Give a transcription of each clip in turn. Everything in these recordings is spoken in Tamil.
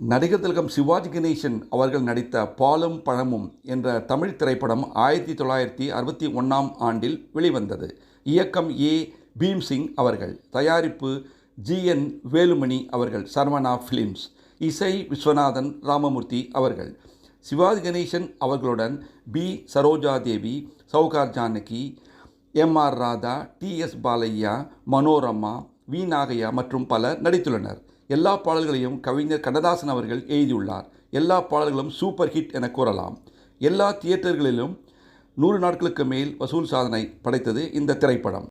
நடிகர் திலகம் சிவாஜி கணேசன் அவர்கள் நடித்த பாலும் பழமும் என்ற தமிழ் திரைப்படம் 1961ஆம் ஆண்டில் வெளிவந்தது. இயக்கம் ஏ. பீம்சிங் அவர்கள், தயாரிப்பு ஜி.என். வேலுமணி அவர்கள், சரவணா ஃபிலிம்ஸ், இசை விஸ்வநாதன் ராமமூர்த்தி அவர்கள். சிவாஜி கணேசன் அவர்களுடன் B. Saroja Devi, Sowcar Janaki, M R. Radha, T S. Balaiah, Manorama, V. Nagaiah மற்றும் பலர் நடித்துள்ளனர். எல்லா பாடல்களையும் கவிஞர் கண்ணதாசன் அவர்கள் எழுதியுள்ளார். எல்லா பாடல்களும் சூப்பர் ஹிட் என கூறலாம். எல்லா தியேட்டர்களிலும் 100 நாட்களுக்கு மேல் வசூல் சாதனை படைத்தது இந்த திரைப்படம்.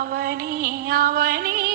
அவனே அவனே